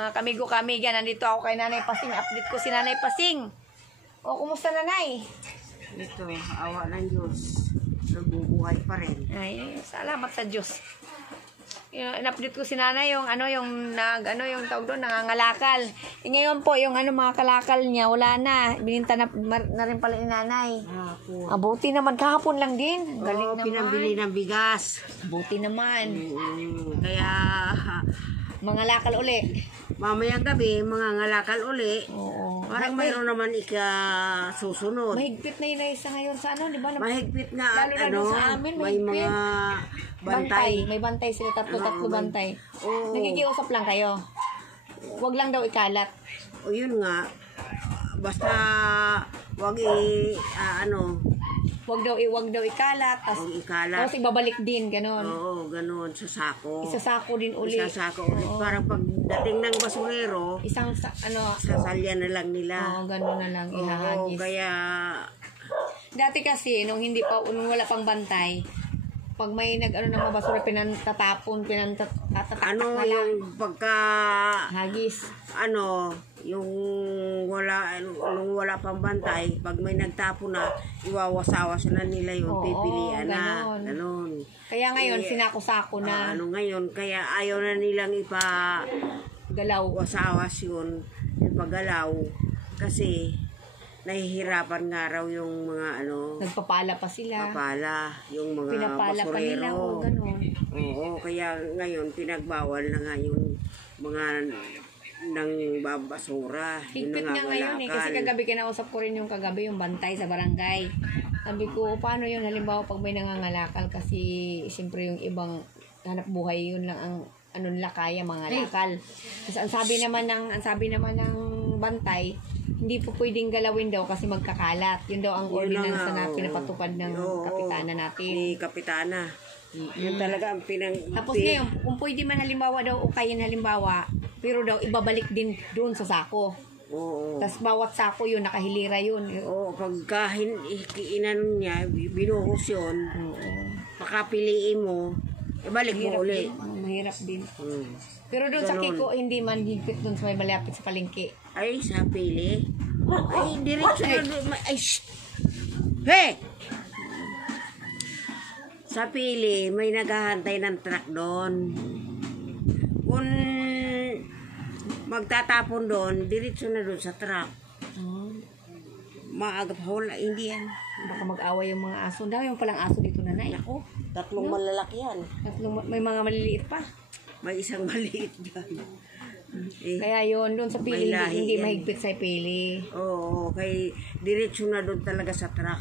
Mga kamigo-kamiga, nandito ako kay Nanay Pasing. Update ko si Nanay Pasing. O, kumusta Nanay? Ito, awa ng Diyos. Nagbubuhay pa rin. Ay, salamat sa Diyos. In-update ko si Nanay yung yung tawag doon, nangangalakal. Ngayon po, yung mga kalakal niya, wala na. Bininta na rin pala ni Nanay. Buti naman, kahapon lang din. Galing naman. Pinambili ng bigas. Buti naman. Kaya, Mga lakal uli. mamayang gabi, mga ngalakal uli. Oo. Parang mayroon naman susunod. Mahigpit na yun sa ngayon sa di ba? Mahigpit na Lalo na doon sa amin, may mahigpit. mga bantay. May bantay sila, tatlo bantay. Oo. Nakikiusap lang kayo. Wag lang daw ikalat. O yun nga, basta wag Wag daw ikalat. wag ikalat. Tapos ibabalik din, ganon. Oo, ganun, sa sako. Isasako din uli. Isasako ulit. Parang pagdating ng basurero, Isang sasalya na lang nila. ganon na lang, Oo, ihahagis. kaya Dati kasi, nung wala pang bantay, pag may ng mga basura, pinantatapon, pinantatatak na lang. yung pagka Hagis. yung nung wala pang bantay, pag may nagtapo na, iwawasawas na nila yung Oo, pipilian na. ganon. Ganon. Kaya ngayon, sinako-sako na. Ngayon, kaya ayaw na nilang Galaw. wasawas yun, ipagalaw. Kasi, nahihirapan nga raw yung mga Nagpapala pa sila. papala, yung mga Pinapala pa nila. basurero. Ganon. Oo, kaya ngayon pinagbawal na nga yung mga nang babasura. Higpit nga ngayon kasi kagabi kinausap ko rin yung bantay sa barangay. Sabi ko, paano yun? Halimbawa, pag may nangangalakal kasi siyempre yung ibang hanap buhay, yun lang ang nila kaya, mga lakal. Kasi ang sabi naman ng bantay, hindi po pwedeng galawin daw kasi magkakalat. Yun daw ang ordinance na pinapatupad ng kapitana natin. Ni kapitana. Yun talaga ang Tapos ngayon, kung pwede man halimbawa daw, o kaya halimbawa, pero daw ibabalik din doon sa sako. Oo. Tapos bawat sako yun, nakahilira yun. Oo, pagka inano niya, binuhos yun, makapiliin mo, ibalik mo uli. Mahirap din. Pero doon sa Kiko, hindi man higpit doon sa may malapit sa palengke. Ay, sa pili. Ay, diretso na doon. Ay, shh! Hey! Sa pili, may naghahantay ng truck doon. Kung magtatapon doon, diretso na doon sa truck. Maaga pa, wala, hindi yan. Baka mag-away yung mga aso. Dami yung palang aso dito, Nanay. Ako. Tatlong malalaki yan. May mga maliliit pa. May isang maliit dyan. Kaya yun, doon sa pili, hindi yan. mahigpit sa pili. Oo, kay diretso na doon talaga sa truck.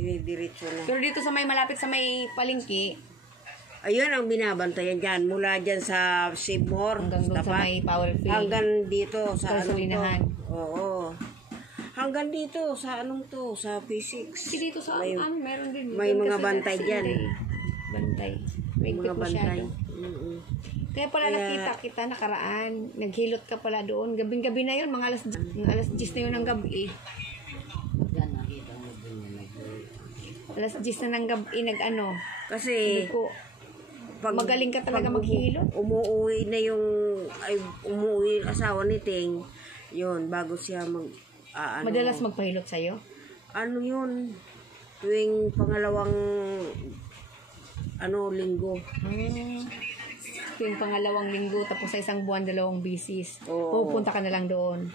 Diretso na. Pero dito sa may malapit sa may palengke, Ayun ang binabantayan dyan. Mula dyan sa Seymour. hanggang doon sa may power field. Hanggang dito sa Gasolinahan. Oo. Hanggang dito sa sa P6. Kasi dito sa meron din. May Doon mga kasi bantay dyan. Bantay. May Mga bantay. Kaya pala nakita kita nakaraan. Naghilot ka pala doon. Gabing-gabi na yun. Mga alas 10 na yun ng gabi. Alas 10 na ng gabi. Kasi Sabi ko, magaling ka talaga maghilot. Umuwi yung asawa ni Ting. Yun, bago siya Madalas magpahilot sa'yo? Yun? Tuwing pangalawang linggo. Ito yung pangalawang linggo, tapos sa isang buwan, 2 bisis. Oo. Pupunta ka na lang doon.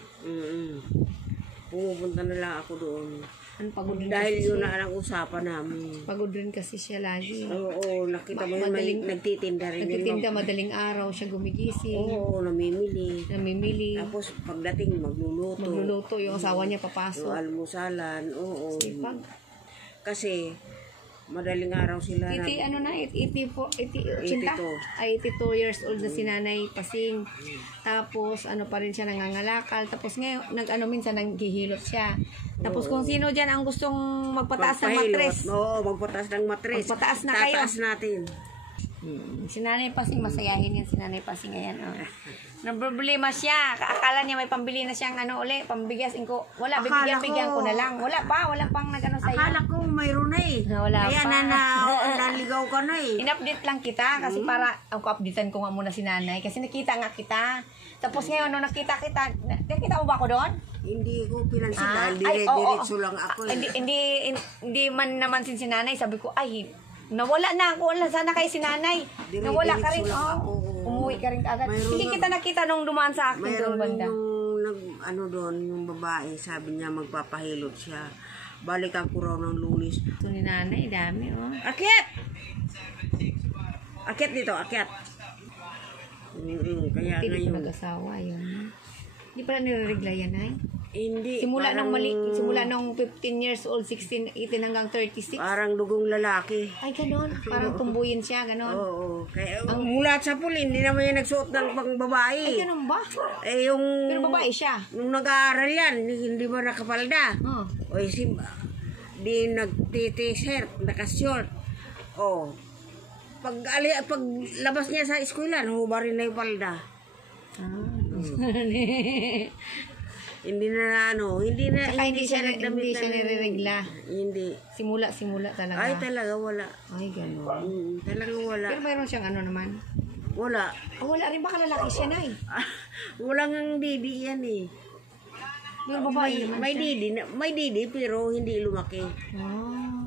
Pumupunta na lang ako doon. Pagod rin Dahil kasi yun siya. na ang usapan namin. Pagod rin kasi siya lagi. Oo, nakita mo yun, may nagtitinda rin. Nagtitinda, madaling araw siya gumigising. Oo, namimili. Namimili. Tapos pagdating, magluluto. Magluluto, yung asawa niya Yung papasok. almusalan, oo. Sipag. Kasi, madaling araw sila. 82 years old na si Nanay Pasing. Tapos pa rin siya nangangalakal. Tapos ngayon minsan nanghihilot siya. Tapos kung sino diyan ang gustong magpataas ng matres. Oo, magpataas ng matres. Magpataas na kayo. Tataas natin. Si Nanay Pasing, masayahin yan si Nanay Pasing. Ayan, problema siya. Akala niya may pambili na siyang pambigas. Wala, bibigyan ko na lang. Wala pang sa'yo. Akala ko mayroon na eh. Wala Kaya pa. naliligaw ka na eh. In-update lang kita kasi para ako updatean ko nga muna si nanay kasi nakita nga kita. Tapos ngayon nung nakita mo ba ako doon? Hindi ko pinansin dahil oo. diretso lang ako eh. Hindi man naman si nanay. Sabi ko, ay, nawala na ako. Wala, sana kayo si nanay. Nawala ka rin. Diretso lang ako. Umuwi ka rin agad. Mayroon Hindi kita nakita nung dumaan sa akin doon Mayroon banda. yung doon, yung babae, sabi niya magpapahilot siya. Balikan ko raw ng Lunes. Ito ni nanay, dami oh. Akyat! Akyat dito, akyat. Kaya Hindi ko ngayon. nag-asawa yun. Hindi pala nire-regla yan ay. Hindi. Simula parang- nung 15 years old, 16, 18 hanggang 36. Parang dugong lalaki. Ay, ganon. Parang tumbuyin siya, ganon. Oo. Kaya mula sa pool, hindi naman yan nagsuot ng pang babae. Ay, ganon ba? Eh yung... Pero babae siya. Nung nag-aaral yan, hindi ba nakapalda? Oh. O di nagti-t-shirt, naka-short. O, pag labas niya sa eskwela, hubarin na yung palda. Hindi na Saka hindi siya nagdamit na- nire-regla. Hindi. Simula talaga. Ay, talaga wala. Ay, ganon. Talaga wala. Pero mayroon siyang ano naman. Wala. Oh, wala rin baka lalaki siya na eh. Walang ang didi yan eh. Pero babae naman siya. May didi pero hindi lumaki. Oh.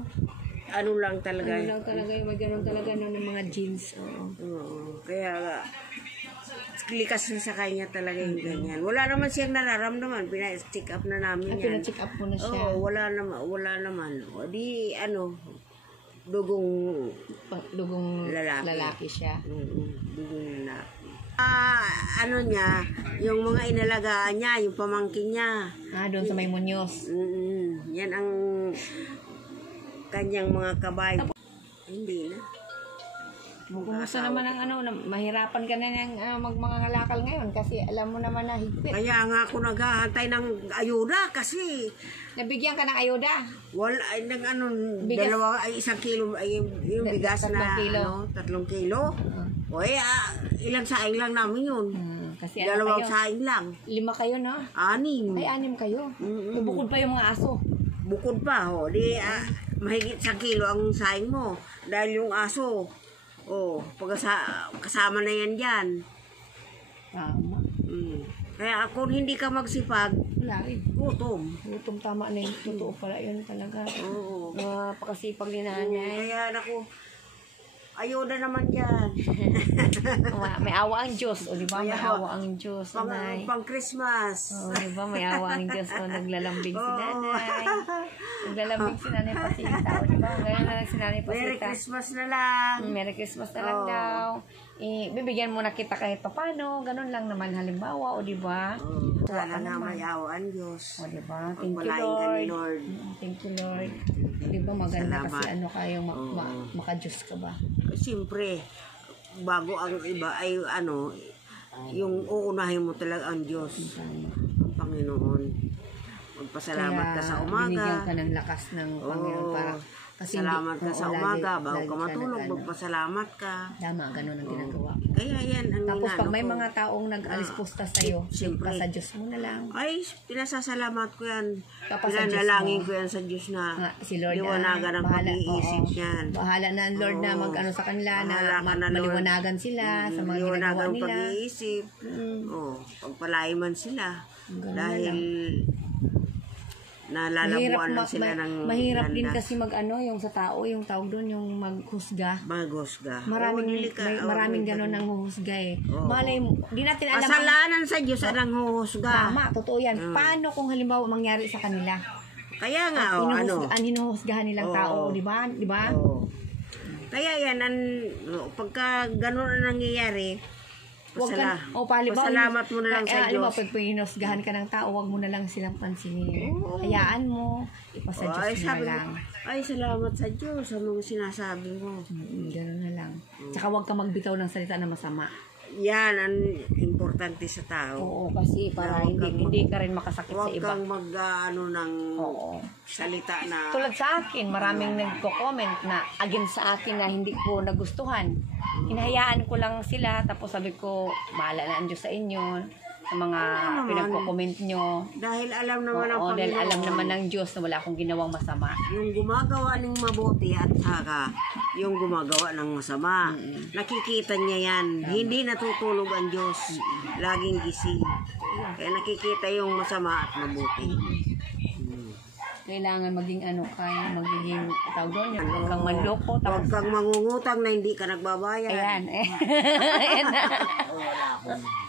Ano lang talaga. Ano lang talaga yung may ganon talaga ng mga jeans. Oo. Oo. Kaya likas na sa kanya talaga yung ganyan. Wala naman siyang nararamdaman. Pina-check up na namin Ay, yan. pina-check up mo na siya. Oo, wala naman. O di, dugong Dugong Lalaki. lalaki siya. dugong lalaki. Niya, yung mga inalagaan niya, yung pamangkin niya. Doon sa may Muñoz. Yan ang kanyang mga kabay. Hindi na. Kumusta naman ang mahirapan ka na ng mga ngalakal ngayon kasi alam mo naman na higpit. Kaya nga ako naghahantay ng ayuda kasi Nabigyan ka ng ayuda. wala ay Bigas. isang kilo ay yung bigas 3 na kilo. 3 kilo. O ilang saing lang namin yun. Kasi 2 kayo? saing lang. 5 kayo, no? 6. Ay, 6 kayo. Bukod pa yung mga aso. Bukod pa, di mahigit 1 kilo ang saing mo dahil yung aso. Kasama na yan dyan. Tama. Kaya ako hindi ka magsipag, Wala rin. gutom. Gutom tama na yun. Totoo pala yun talaga. Oo. Napakasipag ni nanay. Kaya naku, ayuda naman dyan. May awa ang Diyos. O, di ba? May May awa ang Diyos, nanay. Pang Christmas. O, di ba? May awa ang Diyos. O, naglalambing si nanay. Naglalambing si nanay Pasita. O, di ba? Ganyan na lang si nanay Pasita. Merry Christmas na lang. Merry Christmas na lang daw. Bibigyan mo na kita kahit papano. Ganun lang naman halimbawa. O, di ba? Sana na may awa ang Diyos. O, di ba? Thank you, Pagpalain ka ni Lord. Lord. Thank you, Lord. Di ba? Maganda Salamat. kasi kayong maka-Diyos ka ba? Siyempre, bago ang iba ay yung uunahin mo talaga ang Diyos, ang Panginoon. Magpasalamat ka sa binigyan umaga. ka ng lakas ng Panginoon para kasi Salamat ka sa umaga, bago lagi ka matulog, magpasalamat ka. Tama, ganun ang ginagawa. Kaya yan ang Tapos pag may ko. mga taong nag-alis posta sa'yo, siyempre. sa Diyos mo na lang. Ay, pinasasalamat ko yan. Papasa Diyos Pinanalangin mo. ko yan sa Diyos na Si Lord liwanagan ang pag-iisip niyan. Bahala na ang Lord na mag-ano sa kanila, na Bahala ka na, Lord. maliwanagan sila sa mga ginagawa Liwanagan ang nila. pag-iisip. Pagpalain man sila. Ganun Dahil nalalabuan lang sila ng mahirap din landas. kasi yung sa tao, yung tawag doon, yung maghusga. Magosga. Maraming ganon ang huhusga eh. Malay mo, di natin alam. Kasalanan sa Diyos ang huhusga. Tama, totoo yan. Paano kung halimbawa mangyari sa kanila? Kaya nga, Ang hinuhusgahan nilang tao, di ba? Di ba? Kaya yan, pagka ganon ang nangyayari, pasalamat mo na lang sa Diyos. Pag hinusgahan ka ng tao, wag mo na lang silang pansinin. Hayaan mo, ipasa Diyos mo na lang. Ay, salamat sa Diyos sa mga sinasabi mo. Gano'n na lang. Tsaka wag ka magbitaw ng salita na masama. Yan ang importante sa tao. Oo, kasi para hindi ka rin makasakit sa Huwag iba. kang ng salita na... Tulad sa akin, maraming nagko-comment na against sa akin na hindi ko nagustuhan. Hinahayaan ko lang sila, tapos sabi ko, bahala na ang Diyos sa inyo. sa mga pinagko-comment nyo. Dahil alam naman ang Oo, dahil Panginoon. alam naman ng Diyos na wala akong ginawang masama. Yung gumagawa ng mabuti at saka yung gumagawa ng masama. Nakikita niya yan. Hindi natutulog ang Diyos. Laging gising. Kaya nakikita yung masama at mabuti. Kailangan maging magiging tawag doon, yung huwag kang manloko. Huwag Tapos, kang mangungutang na hindi ka nagbabayad. ayan. Ayan na.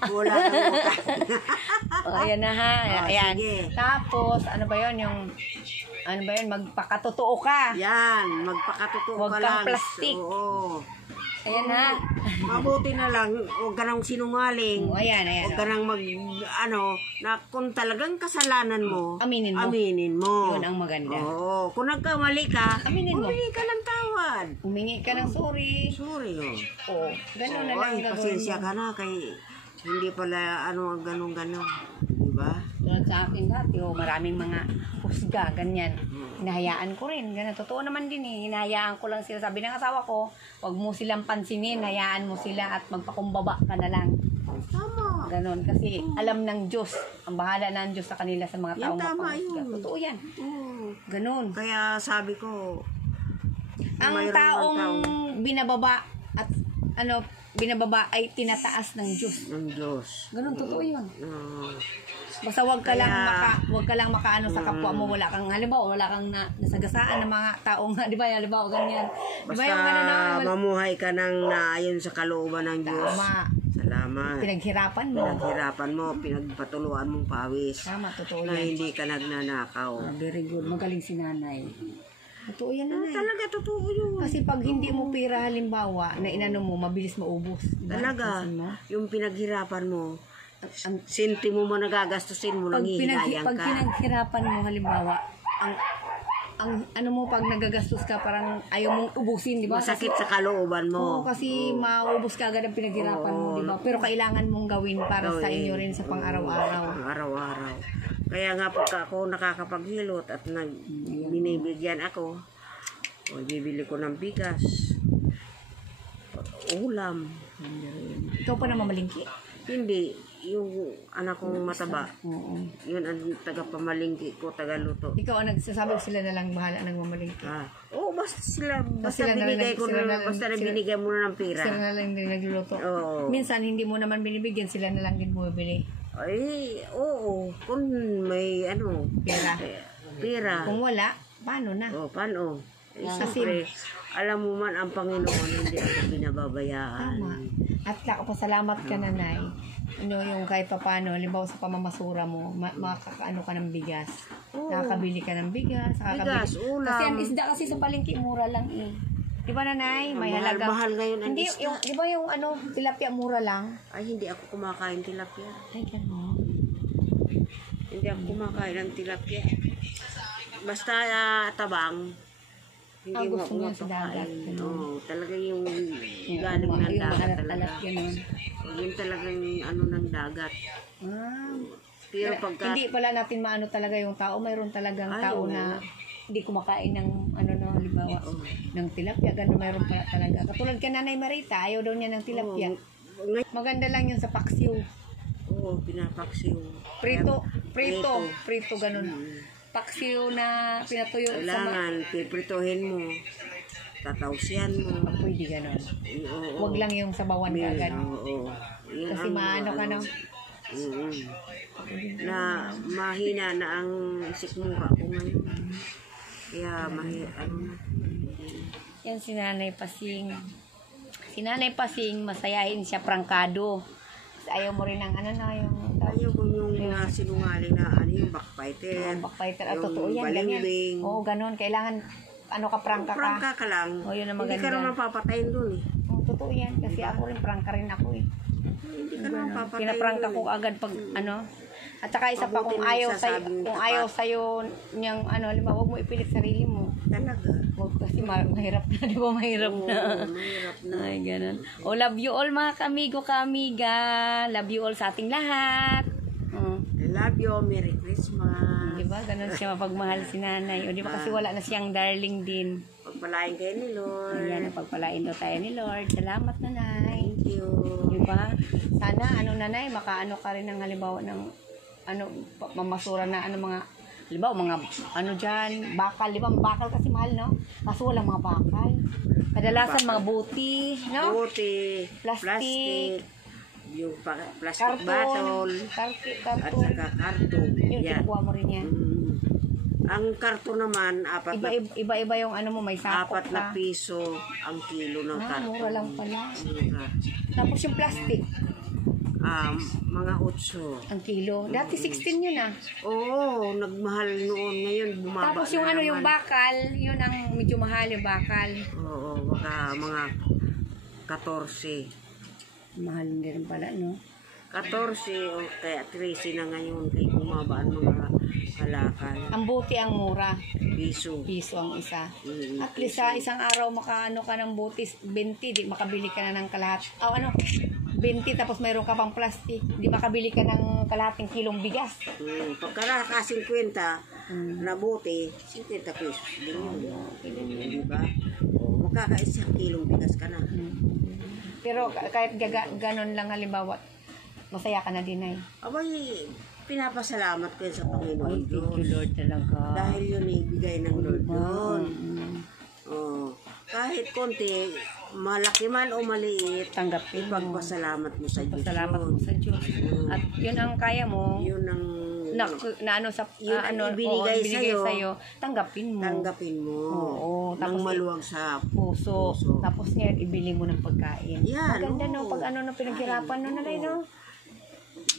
Wala kang utang. Ayan na ha. Ayan. sige. Tapos, magpakatotoo ka. Yan, magpakatotoo Huwag ka kang lang. plastic. Oo. Ayan ha. Mabuti na lang, huwag ka nang sinungaling. Ayan. Huwag ka nang na kung talagang kasalanan mo, Aminin mo. aminin mo. Yun ang maganda. Oo. Kung nagkamali ka, Aminin mo. humingi ka ng tawad. Humingi ka ng sorry. Sorry, oh. Oo. Ganun na lang Ay, gagawin pasensya mo. ka na kay hindi pala ganun. Diba? Tulad sa akin dati, maraming mga husga, ganyan. Hinahayaan ko rin. Ganun. Totoo naman din eh. Hinahayaan ko lang sila. Sabi ng asawa ko, huwag mo silang pansinin. Hayaan mo sila at magpakumbaba ka na lang. Tama. Ganon. Kasi alam ng Diyos. Ang bahala ng Diyos sa kanila sa mga Yan, taong tama mapahusga. yun. Totoo yan. Oo. Ganon. Kaya sabi ko, Ang mayroon taong bang binababa at binababa ay tinataas ng Diyos. ng Diyos. Ganon. Totoo yun. Oo. Basta wag ka Kaya- lang makaano sa kapwa mo, wala kang halimbawa wala kang nasagasaan ng mga taong di ba halimbawa ganyan. Di ba Basta yung mamuhay ka ng naayon sa kalooban ng Diyos. tama, Salamat. pinaghirapan mo. Pinaghirapan mo, pinagpatuluan mong pawis. Tama, totoo Na yan. hindi ka nagnanakaw. Very good, magaling si nanay. Totoo yan nanay. Talaga, totoo yun. Kasi pag hindi mo pera halimbawa na inano mo, mabilis maubos. Diba? Talaga, Pansin mo? yung pinaghirapan mo, Ang- sentimo mo nagagastusin mo, pag nangihinayang pag ka. pinaghirapan mo halimbawa, ang ano mo pag nagagastos ka parang ayaw mong ubusin, di ba? Masakit sa kalooban Oo, mo. kasi maubos ka agad ang pinaghirapan mo, di ba? Pero kailangan mong gawin para sa inyo rin sa pang-araw-araw. Araw-araw. Kaya nga pagka ako nakakapaghilot at binibigyan ako, bibili ko ng bigas, ulam. Ikaw pa na mamalingki. Hindi, yung anak kong mataba, Oo. yun ang taga-pamalingki ko, taga-luto. Ikaw ang nagsasabi ko sila na lang bahala ng mamalingki. Oo, basta sila na binigay ko sila na, na- basta sila- binigay mo na ng pera. Sila na lang din nagluluto. Oo. Minsan hindi mo naman binibigyan, sila na lang din bumibili. Ay, oo, kung may Pera. pera. Kung wala, paano na? Paano? Kasi- Siyempre, alam mo man ang Panginoon, hindi ako binababayaan. Tama. At pasalamat ka nanay. Yung kahit pa paano, halimbawa sa pamamasura mo, makakaano ka ng bigas. Nakakabili ka ng bigas. Bigas, ulam. Kasi ang isda kasi sa palengke, mura lang eh. Di ba nanay? May halaga. Mahal ngayon ang Hindi, isda. di ba yung tilapia mura lang? Ay, hindi ako kumakain tilapia. Ay, gano'n. Hindi ako kumakain ng tilapia. Basta tabang. Hindi Ah, mo gusto ako mo yung sa dagat, mapakain. ganun. Oo, talaga yung Yung galing ng dagat alat-alat, talaga. gano'n. Yung talagang ng dagat. Ah. Pero pagka... Hindi pala natin maano talaga yung tao. Mayroon talagang Ay, tao oo. na hindi kumakain ng halimbawa, ng tilapia. Ganun mayroon pala talaga. Katulad ka Nanay Marita, ayaw daw niya ng tilapia. Maganda lang yung sa paksiw. Oo, pinapaksiw. Prito, ganun. Paksiw na pinatuyo sa Kailangan, piprituhin mo. Tatawsyan mo. pwede ganun. Oo. Huwag lang yung sabawan ka agad. Oo. Yan Kasi ang maano ka no? Mm. Na mahina na ang sikmura ko ngayon. Kaya Yan si Nanay Pasing. Si Nanay Pasing, masayahin siya prangkado. Ayaw mo rin ng yung ayaw ko yung mga sinungaling na yung backfighter. backfighter. At yung totoo yan, ganyan. balimbing. Oo, ganun. Kailangan, prangka ka. Prangka ka lang. Oo, yun ang Hindi ka maganda. naman papatayin dun eh. Oo, totoo yan. Kasi ako rin, prangka rin ako eh. Hindi ka naman papatayin Pinaprangka dun ko eh. agad pag At saka isa pa, Mabuti kung na ayaw nagsasabing sa'yo, kung tapat. ayaw sa'yo niyang halimbawa, huwag mo ipilit sarili mo. Talaga. Huwag kasi mahirap na, di ba? Mahirap na. Mahirap na. Ay, ganun. O, love you all mga kamigo, kamiga. Love you all sa ating lahat. I love you. Merry Christmas. Di ba? Ganun siya mapagmahal si nanay. O, di ba kasi wala na siyang darling din. Pagpalain kayo ni Lord. Ayan, pagpalain daw tayo ni Lord. Salamat, Nanay. Thank you. Diba? Sana, Nanay, makaano ka rin ng halimbawa ng, mamasura na, mga, halimbawa, mga, dyan, bakal. Diba, bakal kasi mahal, no? Kaso walang mga bakal. Kadalasan, mga buti, no? Buti, plastic, yung plastic bottle, at karton. saka karton. Yun, Yan. kinukuha mo rin yan. Ang karton naman, Iba-iba yung mo, may sakop 4 na piso ang kilo ng karton. Mura lang pala. Mura. Tapos yung plastic, Mga 8. ang kilo. Dati 16 yun ah. Oo, nagmahal noon. Ngayon, bumaba Tapos yung na naman. yung bakal, yun ang medyo mahal yung bakal. Oo, baka mga 14. Mahal din pala, no? 14 o kaya 13 na ngayon kay bumaba ang mga kalakal. Ang buti ang mura. Piso. Piso ang isa. Mm, At least sa isang araw makaano ka ng buti, 20, di makabili ka na ng kalahat. 20 tapos mayroon ka pang plastic, di makabili ka ng kalahating kilong bigas. Pagka ka 50 na buti, 50 pesos din yun. Di ba? O, makaka-1 kilong bigas ka na. Pero kahit ganon lang halimbawa, masaya ka na din ay. Abay, pinapasalamat ko yun sa Panginoon Thank you Diyos. Lord talaga. Dahil yun ibigay ng Lord yun. Mm. Oh, kahit konti, malaki man o maliit, Tanggapin mo. ipagpasalamat mo sa Diyos. Pasalamat mo sa Diyos. At yun ang kaya mo. Yun ang na ano sa yun ang ibinigay sa'yo, tanggapin mo. tanggapin mo. Oo, Nang tapos maluwag sa puso. Tapos ngayon ibili mo ng pagkain. Yan, Maganda no oo. pag na pinaghirapan no na no.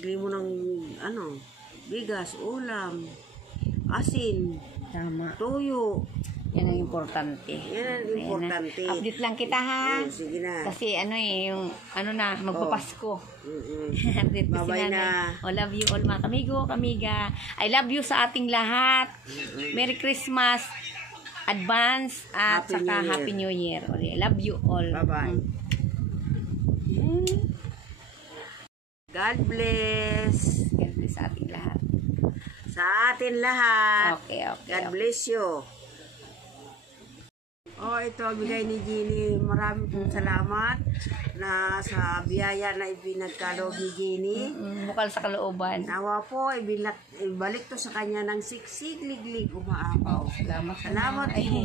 bili mo ng bigas, ulam, asin, Tama. tuyo. Yan ang importante. Yan ang importante. Update lang kita ha. Sige na. Kasi yung na magpapasko. Update ko si Bye-bye Nanay. na. Love you all mga kamigo, kamiga. I love you sa ating lahat. Merry Christmas. Advance at Happy saka New Year. Happy New Year. I love you all. Bye-bye. God bless. God bless sa ating lahat. Sa atin lahat. Okay. God bless you. Ito bigay ni Jenny. Maraming salamat na sa biyaya na ibinagkaloob ni Jenny. Bukal sa kalooban. Nawa po, ibalik to sa kanya ng siksik, liglig, umaapaw. Salamat po.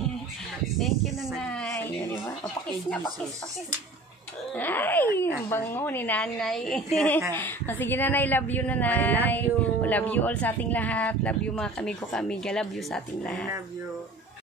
Thank you, Nanay. Diba? Pakis na, pakis. Ay, ang bango ni Nanay. Sige, Nanay, love you, Nanay. I love you. Love you all sa ating lahat. Love you mga kamigo, kamiga. Love you sa ating I lahat. love you.